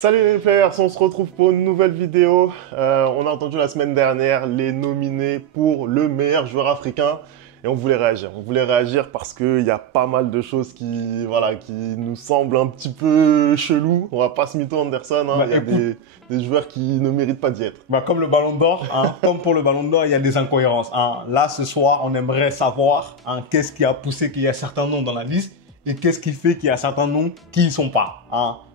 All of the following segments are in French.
Salut les players, on se retrouve pour une nouvelle vidéo. On a entendu la semaine dernière les nominés pour le meilleur joueur africain et on voulait réagir. On voulait réagir parce qu'il y a pas mal de choses qui nous semblent un petit peu chelou. On va pas se mytho Anderson, hein. Il y a des joueurs qui ne méritent pas d'y être. Comme le Ballon d'Or, comme pour le Ballon d'Or, il y a des incohérences. Là, ce soir, on aimerait savoir qu'est-ce qui a poussé qu'il y a certains noms dans la liste et qu'est-ce qui fait qu'il y a certains noms qui ne sont pas.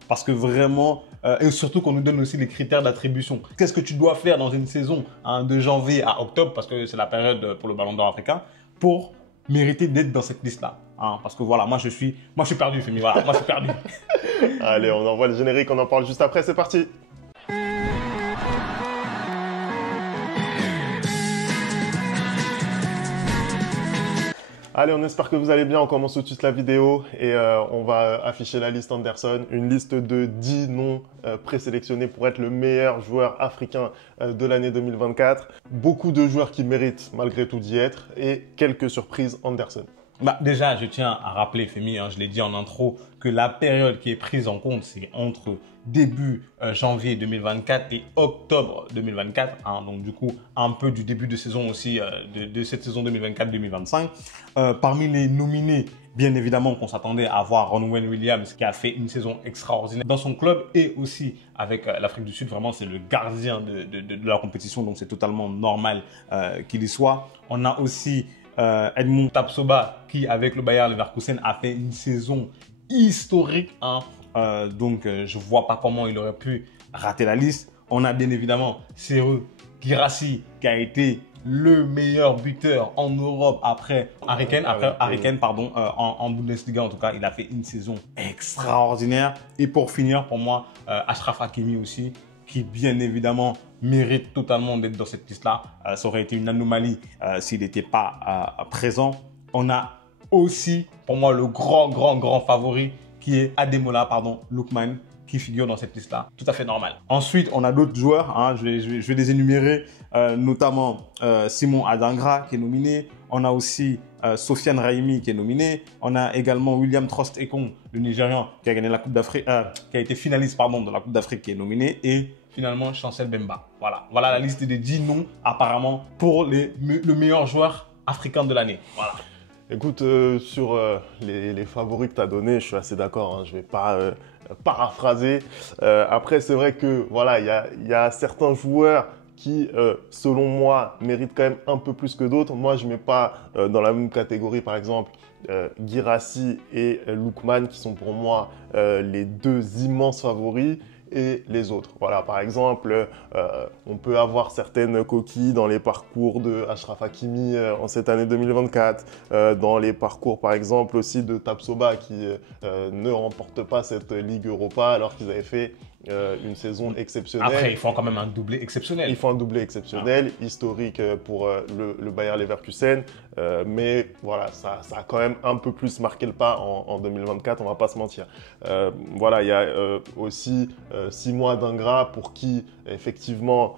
Parce que vraiment, et surtout qu'on nous donne aussi les critères d'attribution. Qu'est-ce que tu dois faire dans une saison de janvier à octobre, parce que c'est la période pour le Ballon d'Or africain, pour mériter d'être dans cette liste-là. Parce que voilà, moi je suis perdu, Femi, voilà, moi je suis perdu. Allez, on envoie le générique, on en parle juste après, c'est parti. Allez, on espère que vous allez bien. On commence tout de suite la vidéo et on va afficher la liste Anderson. Une liste de 10 noms présélectionnés pour être le meilleur joueur africain de l'année 2024. Beaucoup de joueurs qui méritent malgré tout d'y être et quelques surprises Anderson. Déjà, je tiens à rappeler, Femi, je l'ai dit en intro, que la période qui est prise en compte, c'est entre début janvier 2024 et octobre 2024. Donc, du coup, un peu du début de saison aussi de cette saison 2024-2025. Parmi les nominés, bien évidemment, qu'on s'attendait à voir Ronwen Williams, qui a fait une saison extraordinaire dans son club et aussi avec l'Afrique du Sud. Vraiment, c'est le gardien de la compétition, donc c'est totalement normal qu'il y soit. On a aussi Edmond Tapsoba qui, avec le Bayer Leverkusen, a fait une saison historique. Donc, je ne vois pas comment il aurait pu rater la liste. On a bien évidemment Serhou Guirassy qui a été le meilleur buteur en Europe après Harry Kane, en Bundesliga en tout cas. Il a fait une saison extraordinaire. Et pour finir, pour moi, Achraf Hakimi aussi, qui bien évidemment mérite totalement d'être dans cette liste-là. Ça aurait été une anomalie s'il n'était pas présent. On a aussi, pour moi, le grand favori qui est Ademola Lookman, qui figure dans cette liste-là. Tout à fait normal. Ensuite, on a d'autres joueurs. Je vais les énumérer, notamment Simon Adingra qui est nominé. On a aussi Sofiane Raimi qui est nominé. On a également William Trost Ekong, le Nigérian, qui a gagné la Coupe d'Afrique, qui a été finaliste de la Coupe d'Afrique, qui est nominé. Et finalement, Chancel Bemba. Voilà la liste des 10 noms apparemment pour le meilleur joueur africain de l'année. Voilà. Écoute, sur les favoris que tu as donnés, je suis assez d'accord. Je ne vais pas paraphraser. Après, c'est vrai que voilà, il y a certains joueurs qui, selon moi, méritent quand même un peu plus que d'autres. Moi, je ne mets pas dans la même catégorie, par exemple, Guirassy et Lookman, qui sont pour moi les deux immenses favoris. Et les autres. Voilà, par exemple, on peut avoir certaines coquilles dans les parcours de Achraf Hakimi en cette année 2024, dans les parcours, par exemple, aussi de Tapsoba qui ne remporte pas cette Ligue Europa alors qu'ils avaient fait une saison exceptionnelle. Après, ils font quand même un doublé exceptionnel. Ils font un doublé exceptionnel, historique pour le Bayer Leverkusen. Mais voilà, ça a quand même un peu plus marqué le pas en 2024, on va pas se mentir. Voilà, il y a aussi Simon Adingra pour qui, effectivement,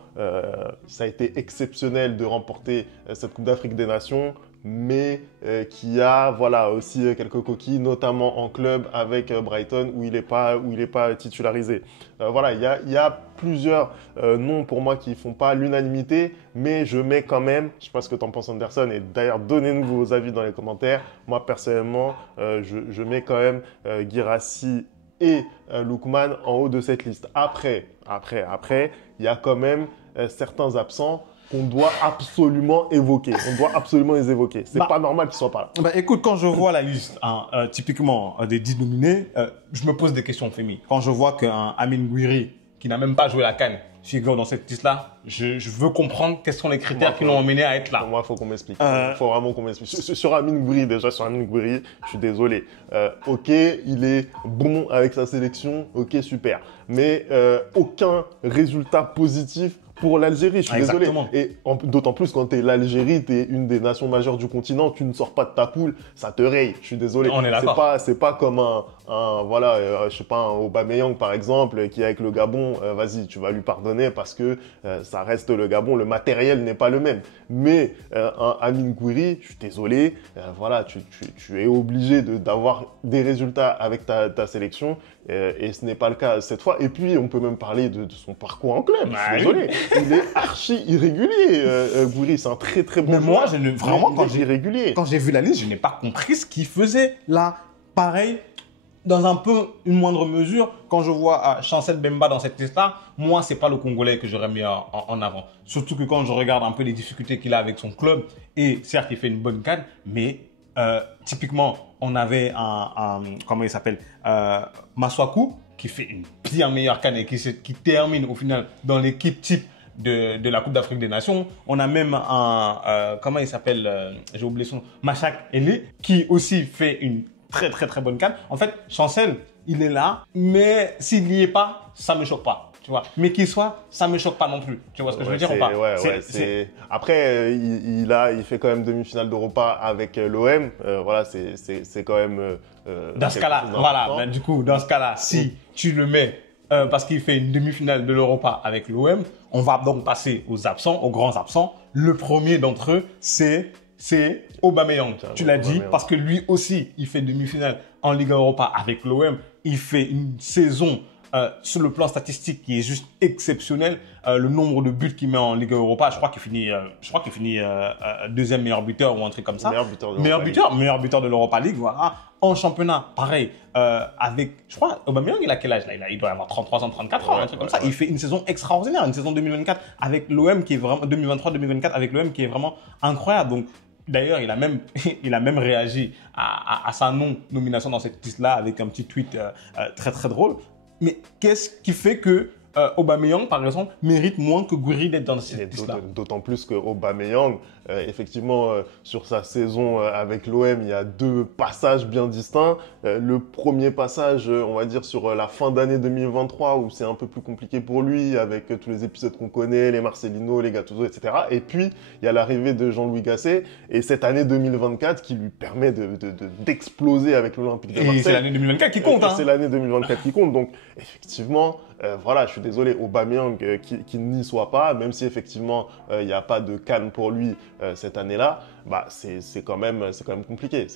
ça a été exceptionnel de remporter cette Coupe d'Afrique des Nations, mais qui a voilà, aussi quelques coquilles, notamment en club avec Brighton où il n'est pas titularisé. Voilà, il y a plusieurs noms pour moi qui ne font pas l'unanimité, mais je mets quand même, je ne sais pas ce que tu en penses Anderson, et d'ailleurs donnez-nous vos avis dans les commentaires. Moi personnellement, je mets quand même Guirassy et Lookman en haut de cette liste. Après, il y a quand même certains absents qu'on doit absolument évoquer. On doit absolument les évoquer. C'est pas normal qu'ils soient pas là. Écoute, quand je vois la liste, typiquement des 10 nominés, je me pose des questions, Femi. Quand je vois qu'un Amin Gouiri, qui n'a même pas joué la CAN, figure dans cette liste-là, je veux comprendre quels sont les critères qui l'ont emmené à être là. Pour moi, il faut qu'on m'explique. Il faut vraiment qu'on m'explique. Sur Amin Gouiri, déjà, sur Amin Gouiri, je suis désolé. Ok, il est bon avec sa sélection. Ok, super. Mais aucun résultat positif pour l'Algérie, je suis désolé. Et d'autant plus quand tu es l'Algérie, tu es une des nations majeures du continent, tu ne sors pas de ta poule, ça te raye, je suis désolé. On est d'accord. C'est pas comme je sais pas, un Aubameyang par exemple, qui est avec le Gabon, vas-y, tu vas lui pardonner parce que ça reste le Gabon, le matériel n'est pas le même. Mais un Amin Gouiri, je suis désolé, voilà, tu es obligé d'avoir des résultats avec ta sélection et ce n'est pas le cas cette fois. Et puis, on peut même parler de son parcours en club. Je suis désolé. Il est archi irrégulier, Gouiri. C'est un très, très bon joueur. Mais moi, vraiment, quand j'ai vu la liste, je n'ai pas compris ce qu'il faisait là. Pareil, dans un peu une moindre mesure, quand je vois Chancel Mbemba dans cette liste-là, moi, c'est pas le Congolais que j'aurais mis en avant. Surtout que quand je regarde un peu les difficultés qu'il a avec son club, et certes, il fait une bonne CAN, mais typiquement, on avait comment il s'appelle, Maswaku, qui fait une bien meilleure CAN et qui termine au final dans l'équipe type de la Coupe d'Afrique des Nations. On a même comment il s'appelle, j'ai oublié son nom, Machak Eli, qui aussi fait une très très très bonne CAN. En fait, Chancel, il est là, mais s'il n'y est pas, ça me choque pas. Tu vois, mais qu'il soit, ça me choque pas non plus. Tu vois ce que je veux dire ou pas? Après, il fait quand même demi-finale d'Europa avec l'OM. Voilà, c'est quand même. Dans ce cas-là, voilà. Ben, du coup, dans ce cas-là, si tu le mets parce qu'il fait une demi-finale de l'Europa avec l'OM, on va donc passer aux absents, aux grands absents. Le premier d'entre eux, c'est Aubameyang. Tu l'as dit, parce que lui aussi, il fait demi-finale en Liga Europa avec l'OM. Il fait une saison sur le plan statistique qui est juste exceptionnel. Le nombre de buts qu'il met en Liga Europa, je crois qu'il finit deuxième meilleur buteur ou un truc comme ça. Meilleur buteur de l'Europa League, voilà. En championnat, pareil, avec, je crois, Aubameyang, il a quel âge là? Il doit avoir 33 ans, 34 ans, un truc comme ça. Il fait une saison extraordinaire, une saison 2024 avec l'OM qui est vraiment, 2023-2024 avec l'OM qui est vraiment incroyable. Donc, d'ailleurs, il a même réagi à sa non-nomination dans cette liste-là avec un petit tweet très très drôle. Mais qu'est-ce qui fait que Aubameyang, par exemple, mérite moins que Gouiri d'être dans cette liste-là? D'autant plus que Aubameyang, effectivement, sur sa saison avec l'OM, il y a deux passages bien distincts. Le premier passage, on va dire, sur la fin d'année 2023, où c'est un peu plus compliqué pour lui, avec tous les épisodes qu'on connaît, les Marcelino, les Gattuso, etc. Et puis, il y a l'arrivée de Jean-Louis Gasset, et cette année 2024 qui lui permet d'exploser avec l'Olympique de Marseille. Et c'est l'année 2024 qui compte. C'est l'année 2024 qui compte. Donc, effectivement, voilà, je suis désolé, Aubameyang qui n'y soit pas, même si effectivement il n'y a pas de CAN pour lui cette année-là, bah c'est quand même compliqué,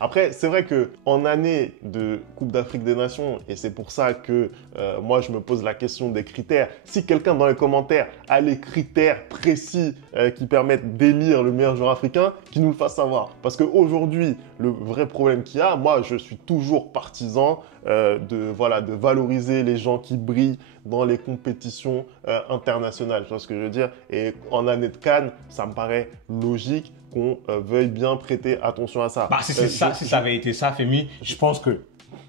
Après, c'est vrai que en année de Coupe d'Afrique des Nations, et c'est pour ça que moi je me pose la question des critères. Si quelqu'un dans les commentaires a les critères précis qui permettent d'élire le meilleur joueur africain, qu'il nous le fasse savoir. Parce qu'aujourd'hui, le vrai problème qu'il y a, moi je suis toujours partisan de valoriser les gens qui brillent dans les compétitions internationales. Tu vois ce que je veux dire? Et en année de CAN, ça me paraît logique qu'on veuille bien prêter attention à ça. Bah, si ça avait été ça, Femi, je pense que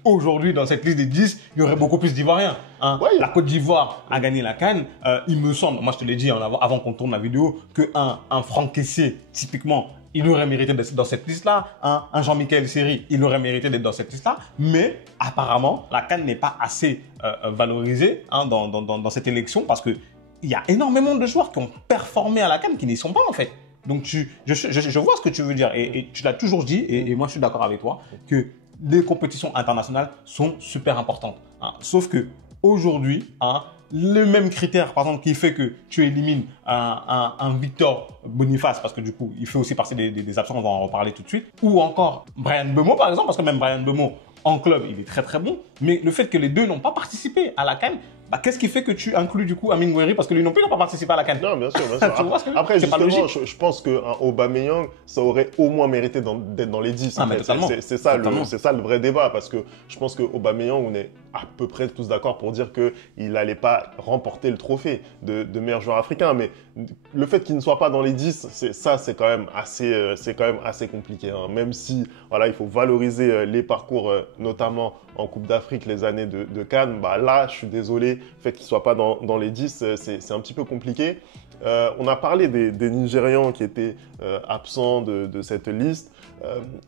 aujourd'hui, dans cette liste des 10, il y aurait beaucoup plus d'Ivoiriens. Hein. Ouais. La Côte d'Ivoire a gagné la CAN. Il me semble, moi je te l'ai dit avant qu'on tourne la vidéo, qu'un Franck Kessié, typiquement, il aurait mérité d'être dans cette liste-là. Un Jean-Michel Seri, il aurait mérité d'être dans cette liste-là. Mais apparemment, la CAN n'est pas assez valorisée dans cette élection parce qu'il y a énormément de joueurs qui ont performé à la CAN qui n'y sont pas en fait. Donc je vois ce que tu veux dire et tu l'as toujours dit et moi je suis d'accord avec toi que les compétitions internationales sont super importantes. Hein. Sauf que aujourd'hui, le même critère, par exemple, qui fait que tu élimines un Victor Boniface, parce que du coup, il fait aussi partie des absents, on va en reparler tout de suite, ou encore Bryan Mbeumo, par exemple, parce que même Bryan Mbeumo, en club, il est très très bon, mais le fait que les deux n'ont pas participé à la CAN, bah, qu'est-ce qui fait que tu inclus du coup Amine Gouiri parce que lui non plus n'a pas participé à la CAN? Non, bien sûr. Après, justement, je pense qu'un Aubameyang, ça aurait au moins mérité d'être dans les 10. C'est ça le vrai débat parce que je pense que Aubameyang, on est à peu près tous d'accord pour dire qu'il n'allait pas remporter le trophée de meilleur joueur africain. Mais le fait qu'il ne soit pas dans les 10, c'est quand même assez compliqué. Hein. Même si, voilà, il faut valoriser les parcours, notamment en Coupe d'Afrique, les années de CAN, bah là, je suis désolé, le fait qu'il ne soit pas dans les 10, c'est un petit peu compliqué. On a parlé des Nigérians qui étaient absents de cette liste.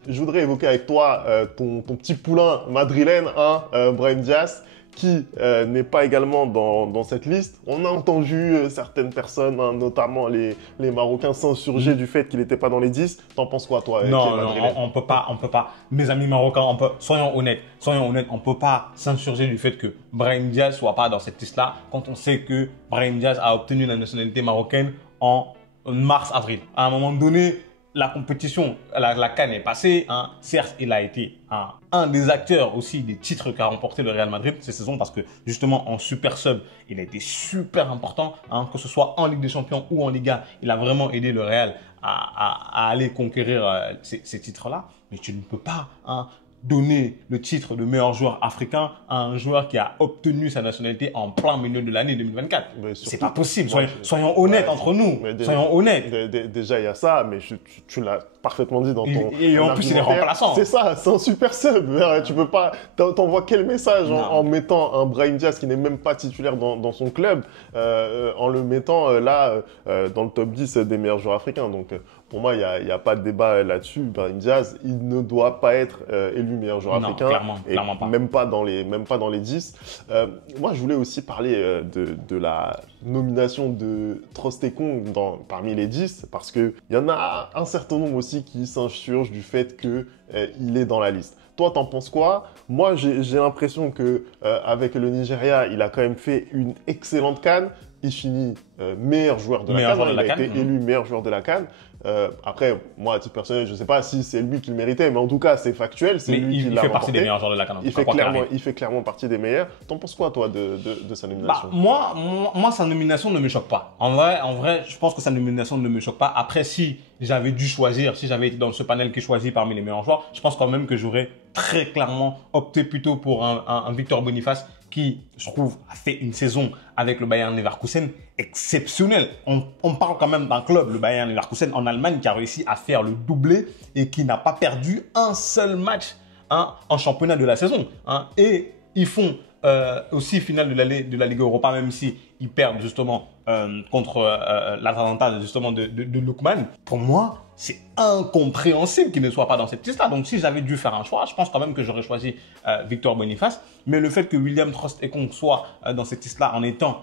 Je voudrais évoquer avec toi ton petit poulain madrilène, Brahim Diaz, qui n'est pas également dans cette liste. On a entendu certaines personnes, notamment les Marocains, s'insurger du fait qu'il n'était pas dans les 10. T'en penses quoi, toi? Non, on peut pas. Mes amis marocains, soyons honnêtes, on peut pas s'insurger du fait que Brahim Diaz soit pas dans cette liste-là quand on sait que Brahim Diaz a obtenu la nationalité marocaine en mars-avril. À un moment donné, la compétition, la CAN est passée. Hein. Certes, il a été un des acteurs aussi des titres qu'a remporté le Real Madrid cette saison parce que justement en super sub, il a été super important, hein, que ce soit en Ligue des Champions ou en Liga. Il a vraiment aidé le Real à aller conquérir ces titres-là. Mais tu ne peux pas donner le titre de meilleur joueur africain à un joueur qui a obtenu sa nationalité en plein milieu de l'année 2024. C'est pas possible. Soyons honnêtes entre nous. Soyons honnêtes. Déjà, il y a ça, mais tu l'as parfaitement dit dans ton. Et en plus, il est remplaçant. C'est ça, c'est un super sub. Tu peux pas. T'envoies quel message en mettant un Brahim Diaz qui n'est même pas titulaire dans son club, en le mettant là dans le top 10 des meilleurs joueurs africains. Donc, pour moi, il n'y a pas de débat là-dessus. Brahim Diaz, il ne doit pas être élu meilleur joueur africain. Clairement pas. Même pas dans les 10. Moi, je voulais aussi parler de la nomination de Trostekong parmi les 10, parce qu'il y en a un certain nombre aussi qui s'insurgent du fait qu'il est dans la liste. Toi, t'en penses quoi? Moi, j'ai l'impression que avec le Nigeria, il a quand même fait une excellente CAN. Il finit meilleur joueur de la CAN. Il a été élu meilleur joueur de la CAN. Après, moi, à titre personnel, je ne sais pas si c'est lui qui le méritait, mais en tout cas, c'est factuel. C'est lui qui l'a remporté. Il fait partie des meilleurs joueurs de la CAN. Il fait clairement partie des meilleurs. T'en penses quoi, toi, de sa nomination? Moi, sa nomination ne me choque pas. En vrai, je pense que sa nomination ne me choque pas. Après, si j'avais dû choisir, si j'avais été dans ce panel qui choisit parmi les meilleurs joueurs, je pense quand même que j'aurais très clairement opté plutôt pour un Victor Boniface qui, je trouve, a fait une saison avec le Bayern Leverkusen exceptionnelle. On parle quand même d'un club, le Bayern Leverkusen, en Allemagne, qui a réussi à faire le doublé et qui n'a pas perdu un seul match en championnat de la saison. Et ils font aussi finale de la Ligue Europa, même si ils perdent justement contre l'Atalanta justement de Lookman. Pour moi, c'est incompréhensible qu'il ne soit pas dans cette liste-là. Donc, si j'avais dû faire un choix, je pense quand même que j'aurais choisi Victor Boniface. Mais le fait que William Troost-Ekong soit dans cette liste-là en étant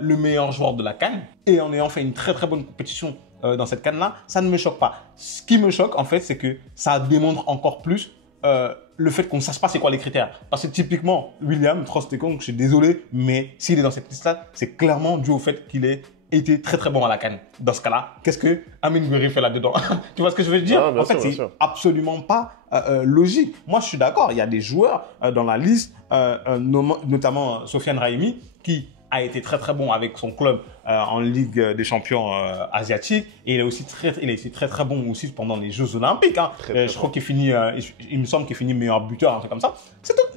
le meilleur joueur de la CAN et en ayant fait une très très bonne compétition dans cette CAN-là, ça ne me choque pas. Ce qui me choque, en fait, c'est que ça démontre encore plus le fait qu'on ne sache pas c'est quoi les critères. Parce que typiquement, William Troost-Ekong, je suis désolé, mais s'il est dans cette liste-là, c'est clairement dû au fait qu'il ait été très très bon à la CAN. Dans ce cas-là, qu'est-ce que Amine Gouiri fait là-dedans? Tu vois ce que je veux dire? En fait, c'est absolument pas logique. Moi, je suis d'accord. Il y a des joueurs dans la liste, notamment Sofiane Raimi, qui a été très très bon avec son club en Ligue des champions asiatiques et il a été très très bon aussi pendant les Jeux Olympiques. Je crois qu'il finit, il me semble qu'il finit meilleur buteur, un truc comme ça.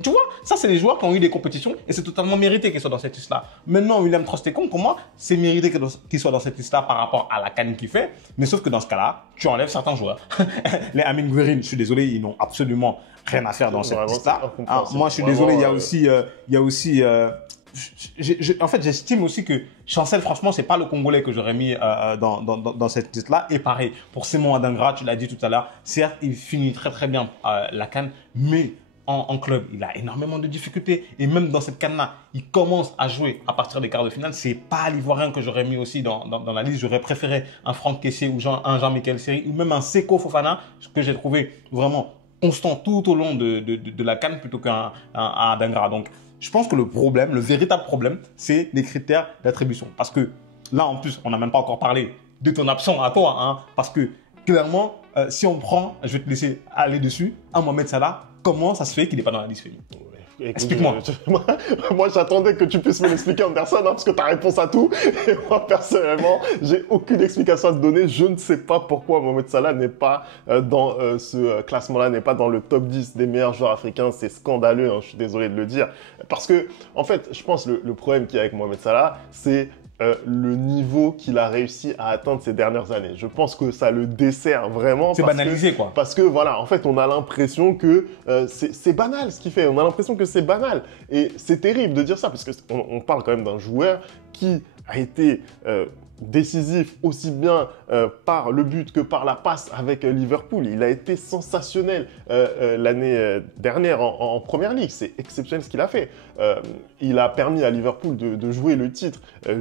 Tu vois, ça c'est les joueurs qui ont eu des compétitions et c'est totalement mérité qu'ils soient dans cette liste-là. Maintenant, William Troost-Ekong, pour moi, c'est mérité qu'il soit dans cette liste-là par rapport à la CAN qu'il fait. Mais sauf que dans ce cas-là, tu enlèves certains joueurs. Les Amine Gouiri, je suis désolé, ils n'ont absolument rien à faire dans cette liste-là. Moi, je suis désolé, il y a aussi en fait, j'estime aussi que Chancel, franchement, c'est pas le Congolais que j'aurais mis dans cette liste-là. Et pareil, pour Simon Adingra, tu l'as dit tout à l'heure, certes, il finit très très bien la CAN, mais en club, il a énormément de difficultés. Et même dans cette CAN-là, il commence à jouer à partir des quarts de finale. C'est pas l'Ivoirien que j'aurais mis aussi dans la liste. J'aurais préféré un Franck Kessié ou un Jean-Michel Seri ou même un Seko Fofana, que j'ai trouvé vraiment constant tout au long de la CAN plutôt qu'un Adingra. Donc, je pense que le véritable problème, c'est les critères d'attribution. Parce que là, en plus, on n'a même pas encore parlé de ton absent à toi. Parce que clairement, si on prend, je vais te laisser aller dessus, à Mohamed Salah, comment ça se fait qu'il n'est pas dans la liste féminine? Explique-moi. Moi, j'attendais que tu puisses me l'expliquer en personne, parce que tu as réponse à tout. Et moi, personnellement, j'ai aucune explication à te donner. Je ne sais pas pourquoi Mohamed Salah n'est pas dans ce classement-là, n'est pas dans le top 10 des meilleurs joueurs africains. C'est scandaleux, je suis désolé de le dire. Parce que, en fait, je pense que le problème qu'il y a avec Mohamed Salah, c'est le niveau qu'il a réussi à atteindre ces dernières années. Je pense que ça le dessert vraiment. C'est banalisé, quoi. Parce que, voilà, en fait, on a l'impression que c'est banal ce qu'il fait. On a l'impression que c'est banal. Et c'est terrible de dire ça, parce qu'on parle quand même d'un joueur qui a été décisif aussi bien par le but que par la passe avec Liverpool. Il a été sensationnel l'année dernière en Première Ligue. C'est exceptionnel ce qu'il a fait. Il a permis à Liverpool de jouer le titre à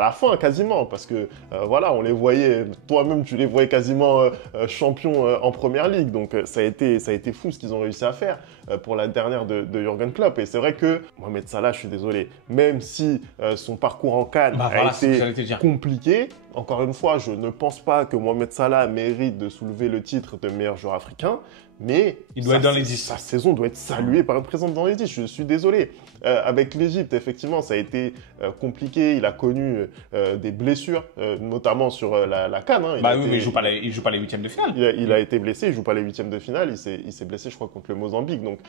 la fin quasiment, parce que voilà, on les voyait, toi-même tu les voyais quasiment champions en Première Ligue. Donc ça a été fou ce qu'ils ont réussi à faire pour la dernière de Jürgen Klopp. Et c'est vrai que Mohamed Salah, je suis désolé, même si son parcours en CAN a été compliqué, encore une fois, je ne pense pas que Mohamed Salah mérite de soulever le titre de meilleur joueur africain, mais il doit être dans les 10. Sa saison doit être saluée par une présence dans les 10. Je suis désolé. Avec l'Égypte, effectivement, ça a été compliqué. Il a connu des blessures, notamment sur la CAN. Hein. Oui, mais il joue pas les huitièmes de finale. Il a été blessé, il joue pas les huitièmes de finale. Il s'est blessé, je crois, contre le Mozambique. Donc,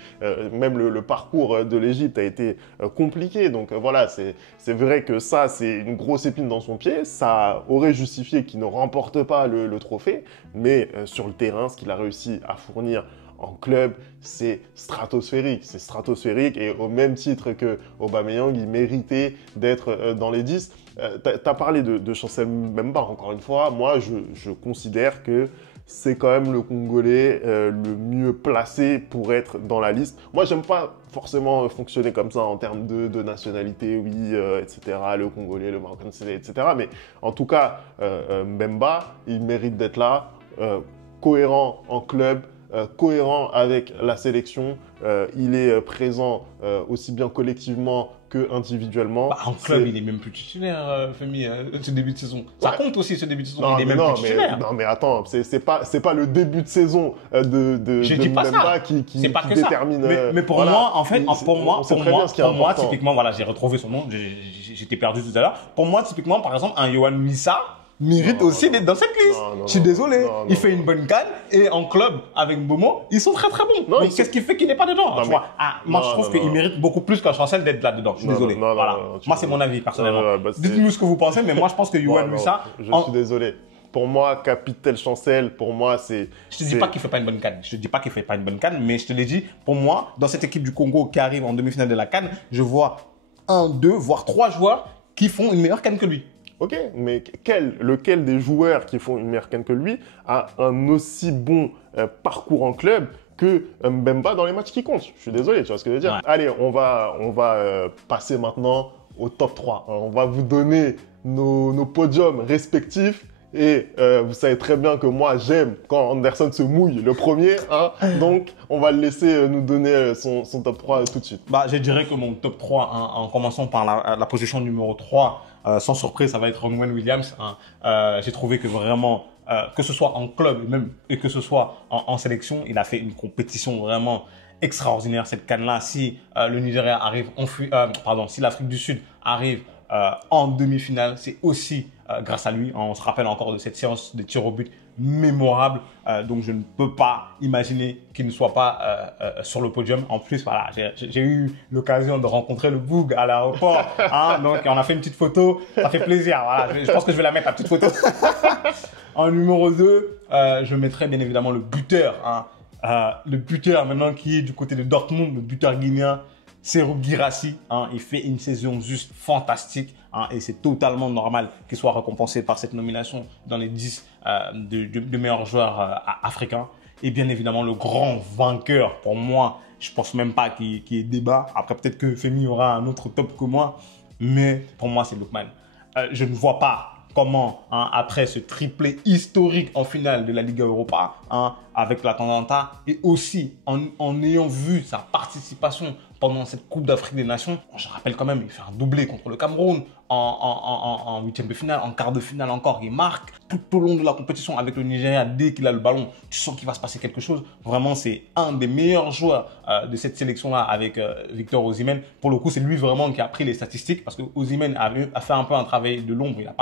même le parcours de l'Égypte a été compliqué. Donc, voilà, c'est vrai que ça, c'est une grosse épine dans son pied. Ça aurait justifié qu'il ne remporte pas le trophée. Mais sur le terrain, ce qu'il a réussi à fournir en club, c'est stratosphérique. C'est stratosphérique et au même titre que Aubameyang, il méritait d'être dans les 10. Tu as parlé de Chancel Mbemba, encore une fois. Moi, je considère que c'est quand même le Congolais le mieux placé pour être dans la liste. Moi, j'aime pas forcément fonctionner comme ça en termes de nationalité, oui, etc. Le Congolais, le Marocain, etc. Mais en tout cas, Mbemba, il mérite d'être là, cohérent en club, cohérent avec la sélection. Il est présent aussi bien collectivement que individuellement. En club, il est même plus titulaire, Femi, ce début de saison. Ça compte aussi, ce début de saison. Non, il est même plus titulaire. Non, mais attends, c'est pas le début de saison de Mbemba qui détermine. Mais pour voilà, moi, en fait, pour moi, typiquement, voilà, j'ai retrouvé son nom. J'étais perdu tout à l'heure. Pour moi, typiquement, par exemple, un Yohan Wissa mérite aussi d'être dans cette liste. Je suis désolé. Il fait une bonne canne et en club avec Momo, ils sont très très bons. Donc qu'est-ce qui fait qu'il n'est pas dedans? Moi, je trouve qu'il mérite beaucoup plus qu'un Chancel d'être là-dedans. Je suis désolé. Moi, c'est mon avis personnellement. Dites-nous ce que vous pensez, mais moi, je pense que Yohan Wissa. Je suis désolé. Pour moi, Capitel Chancel, pour moi, c'est... Je te dis pas qu'il fait pas une bonne canne. Je te dis pas qu'il fait pas une bonne canne, mais je te l'ai dit, pour moi, dans cette équipe du Congo qui arrive en demi-finale de la CAN, je vois 1, 2, voire 3 joueurs qui font une meilleure canne que lui. Ok, mais lequel des joueurs qui font une meilleure canne que lui a un aussi bon parcours en club que Mbemba dans les matchs qui comptent? Je suis désolé, tu vois ce que je veux dire? Ouais. Allez, on va passer maintenant au top 3. On va vous donner nos podiums respectifs. Et vous savez très bien que moi, j'aime quand Anderson se mouille le premier. Hein, donc, on va le laisser nous donner son top 3 tout de suite. Je dirais que mon top 3, hein, en commençant par la position numéro 3, sans surprise, ça va être Ronwen Williams. Hein. J'ai trouvé que vraiment, que ce soit en club et que ce soit en sélection, il a fait une compétition vraiment extraordinaire. Cette CAN-là, si le Nigeria arrive, si l'Afrique du Sud arrive en demi-finale, c'est aussi grâce à lui. On se rappelle encore de cette séance de tirs au but mémorable. Donc, je ne peux pas imaginer qu'il ne soit pas sur le podium. En plus, voilà, j'ai eu l'occasion de rencontrer le Boug à l'aéroport. Hein, donc, on a fait une petite photo. Ça fait plaisir. Voilà, je pense que je vais la mettre, la petite photo. En numéro 2, je mettrai bien évidemment le buteur. Hein, le buteur maintenant qui est du côté de Dortmund, le buteur guinéen. Serhou Guirassy, hein, il fait une saison juste fantastique, hein, et c'est totalement normal qu'il soit récompensé par cette nomination dans les 10 de meilleurs joueurs africains. Et bien évidemment, le grand vainqueur, pour moi, je pense même pas qu'il y ait débat. Après, peut-être que Femi aura un autre top que moi, mais pour moi, c'est Lookman. Je ne vois pas comment, hein, après ce triplé historique en finale de la Liga Europa, hein, avec l'Atalanta, et aussi en ayant vu sa participation pendant cette Coupe d'Afrique des Nations, je rappelle quand même, il fait un doublé contre le Cameroun en huitième de finale, en quart de finale encore, il marque tout au long de la compétition avec le Nigeria. Dès qu'il a le ballon, tu sens qu'il va se passer quelque chose. Vraiment, c'est un des meilleurs joueurs de cette sélection-là avec Victor Osimhen. Pour le coup, c'est lui vraiment qui a pris les statistiques parce que Osimhen a fait un peu un travail de l'ombre. Il n'a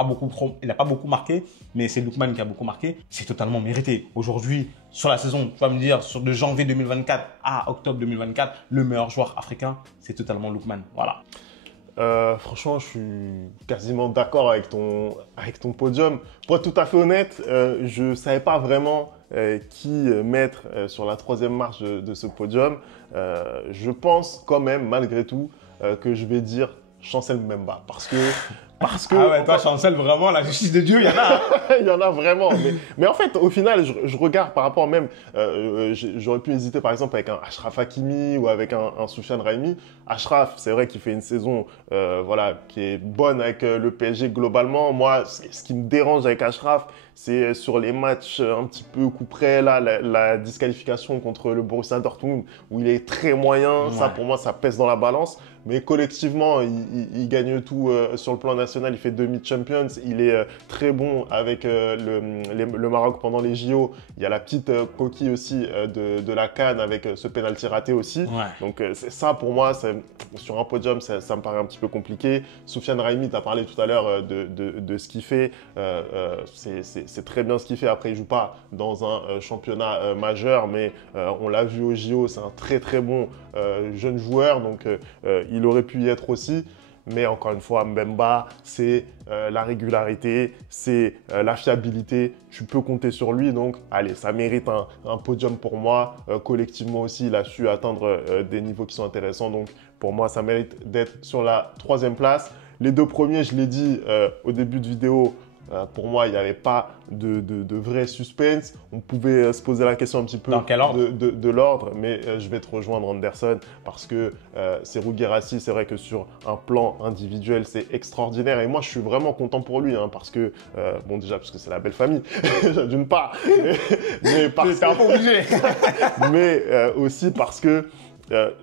pas beaucoup marqué, mais c'est Lookman qui a beaucoup marqué. C'est totalement mérité. Aujourd'hui, sur la saison, tu vas me dire, de janvier 2024 à octobre 2024, le meilleur joueur africain, c'est totalement Lookman. Voilà. Franchement, je suis quasiment d'accord avec ton podium. Pour être tout à fait honnête, je ne savais pas vraiment qui mettre sur la troisième marche de ce podium. Je pense quand même, malgré tout, que je vais dire Chancel Mbemba. Parce que ah ouais, toi, Chancel, vraiment, la justice de Dieu, il y en a. Hein. Il y en a vraiment. Mais en fait, au final, je regarde par rapport même... j'aurais pu hésiter, par exemple, avec un Achraf Hakimi ou avec un Soufiane Raimi. Achraf, c'est vrai qu'il fait une saison qui est bonne avec le PSG globalement. Moi, ce qui me dérange avec Achraf, c'est sur les matchs un petit peu coup près, là, la disqualification contre le Borussia Dortmund, où il est très moyen. Ouais. Ça, pour moi, ça pèse dans la balance. Mais collectivement, il gagne tout sur le plan national. international, il fait demi-champions, il est très bon avec le Maroc pendant les JO. Il y a la petite coquille aussi de la CAN avec ce penalty raté aussi. Ouais. Donc ça, pour moi, sur un podium, ça me paraît un petit peu compliqué. Soufiane Raimi, tu as parlé tout à l'heure de ce qu'il fait. C'est très bien ce qu'il fait. Après, il ne joue pas dans un championnat majeur, mais on l'a vu au JO, c'est un très très bon jeune joueur, donc il aurait pu y être aussi. Mais encore une fois, Mbemba, c'est la régularité, c'est la fiabilité. Tu peux compter sur lui. Donc, allez, ça mérite un podium pour moi. Collectivement aussi, il a su atteindre des niveaux qui sont intéressants. Donc, pour moi, ça mérite d'être sur la 3e place. Les 2 premiers, je l'ai dit au début de vidéo, pour moi, il n'y avait pas de vrai suspense. On pouvait se poser la question un petit peu de l'ordre, mais je vais te rejoindre, Anderson, parce que Serhou Guirassy, c'est vrai que sur un plan individuel, c'est extraordinaire. Et moi, je suis vraiment content pour lui, hein, parce que, bon, déjà, parce que c'est la belle famille, d'une part, mais parce que... un peu obligé. mais aussi parce que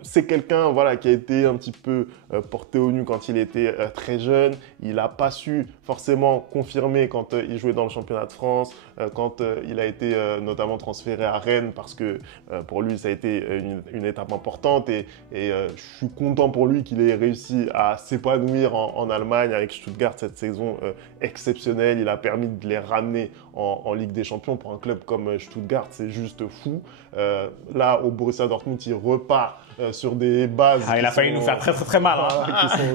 c'est quelqu'un voilà, qui a été un petit peu porté au nu quand il était très jeune. Il n'a pas su forcément confirmer quand il jouait dans le championnat de France, quand il a été notamment transféré à Rennes, parce que pour lui, ça a été une étape importante. Et je suis content pour lui qu'il ait réussi à s'épanouir en Allemagne avec Stuttgart cette saison exceptionnelle. Il a permis de les ramener en Ligue des Champions. Pour un club comme Stuttgart, c'est juste fou. Là, au Borussia Dortmund, il repart sur des bases il a failli nous faire très très très mal.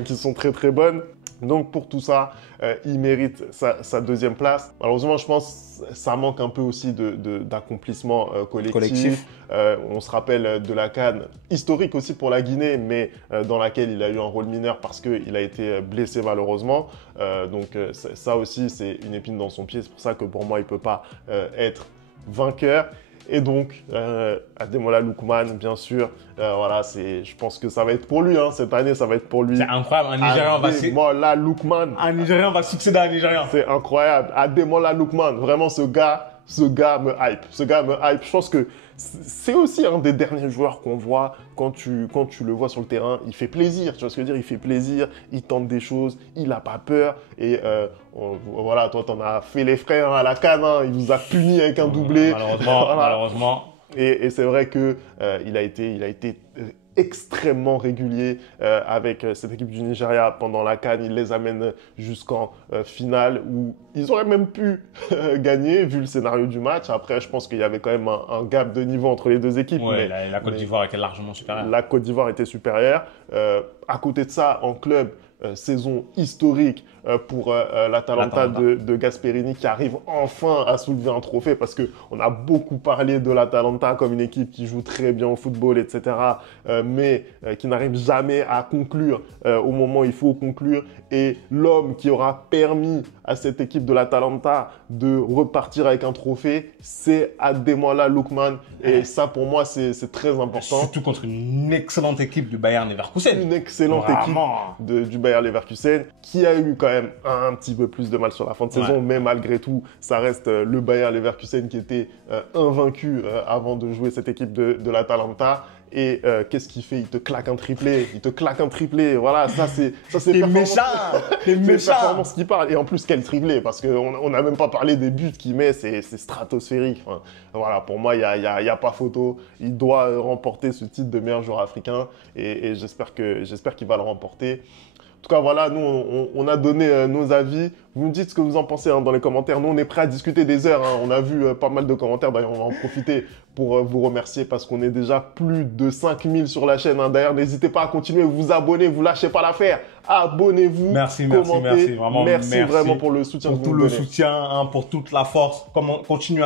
Qui sont très très bonnes. Donc pour tout ça, il mérite sa 2e place. Malheureusement, je pense que ça manque un peu aussi d'accomplissement collectif. On se rappelle de la CAN, historique aussi pour la Guinée, mais dans laquelle il a eu un rôle mineur parce qu'il a été blessé malheureusement. Donc ça aussi, c'est une épine dans son pied. C'est pour ça que pour moi, il ne peut pas être vainqueur. Et donc, Ademola Lookman, bien sûr, voilà, je pense que ça va être pour lui, hein, cette année, ça va être pour lui. C'est incroyable, Ademola Lookman. Un Nigérian va succéder à un Nigérian. C'est incroyable. Ademola Lookman, vraiment, ce gars me hype. Ce gars me hype. Je pense que c'est aussi un des derniers joueurs qu'on voit quand tu le vois sur le terrain. Il fait plaisir, tu vois ce que je veux dire? Il fait plaisir, il tente des choses, il n'a pas peur. Et voilà, toi, t'en as fait les frais à la CAN, hein, il nous a punis avec un doublé. Malheureusement. Et c'est vrai qu'il a été extrêmement régulier avec cette équipe du Nigeria pendant la CAN. Il les amène jusqu'en finale où ils auraient même pu gagner vu le scénario du match. Après, je pense qu'il y avait quand même un gap de niveau entre les 2 équipes. Ouais, la Côte d'Ivoire était largement supérieure. La Côte d'Ivoire était supérieure. À côté de ça, en club, saison historique pour l'Atalanta de Gasperini qui arrive enfin à soulever un trophée parce qu'on a beaucoup parlé de l'Atalanta comme une équipe qui joue très bien au football, etc. Mais qui n'arrive jamais à conclure au moment où il faut conclure. Et l'homme qui aura permis à cette équipe de l'Atalanta de repartir avec un trophée, c'est Ademola Lookman. Et ça, pour moi, c'est très important. Surtout contre une excellente équipe du Bayern Leverkusen. Une excellente équipe du Bayer Leverkusen qui a eu quand même un petit peu plus de mal sur la fin de saison, mais malgré tout, ça reste le Bayer Leverkusen qui était invaincu avant de jouer cette équipe de l'Atalanta. Et qu'est-ce qu'il fait? Il te claque un triplé. Voilà, ça c'est performance qui parle. Et en plus, quel triplé, parce qu'on n'a même pas parlé des buts qu'il met, c'est stratosphérique. Enfin, voilà, pour moi, il y a pas photo. Il doit remporter ce titre de meilleur joueur africain et j'espère qu'il va le remporter. En tout cas, voilà, nous, on a donné nos avis. Vous me dites ce que vous en pensez dans les commentaires. Nous, on est prêts à discuter des heures. On a vu pas mal de commentaires. D'ailleurs, on va en profiter pour vous remercier parce qu'on est déjà plus de 5000 sur la chaîne. D'ailleurs, n'hésitez pas à continuer, vous abonner, vous lâchez pas l'affaire. Abonnez-vous, commentez. Merci vraiment pour le soutien. Pour tout le soutien, pour toute la force. Continuez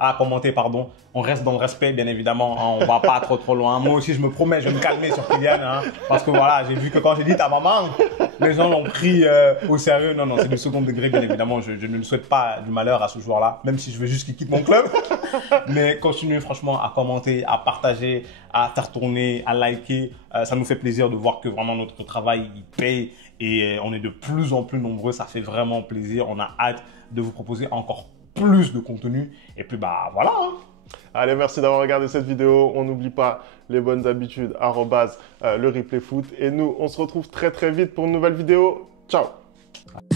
à commenter, pardon. On reste dans le respect, bien évidemment. On va pas trop loin. Moi aussi, je me promets, je vais me calmer sur Kylian. Parce que voilà, j'ai vu que quand j'ai dit ta maman, les gens l'ont pris au sérieux. Non, c'est du second degré, bien évidemment. Je ne lui souhaite pas du malheur à ce joueur-là, même si je veux juste qu'il quitte mon club. Mais continuez franchement à commenter, à partager, à faire tourner, à liker. Ça nous fait plaisir de voir que vraiment notre travail il paye et on est de plus en plus nombreux. Ça fait vraiment plaisir. On a hâte de vous proposer encore plus de contenu. Et puis voilà. Allez, merci d'avoir regardé cette vidéo. On n'oublie pas les bonnes habitudes, @le replay foot. Et nous, on se retrouve très vite pour une nouvelle vidéo. Ciao! Ouais.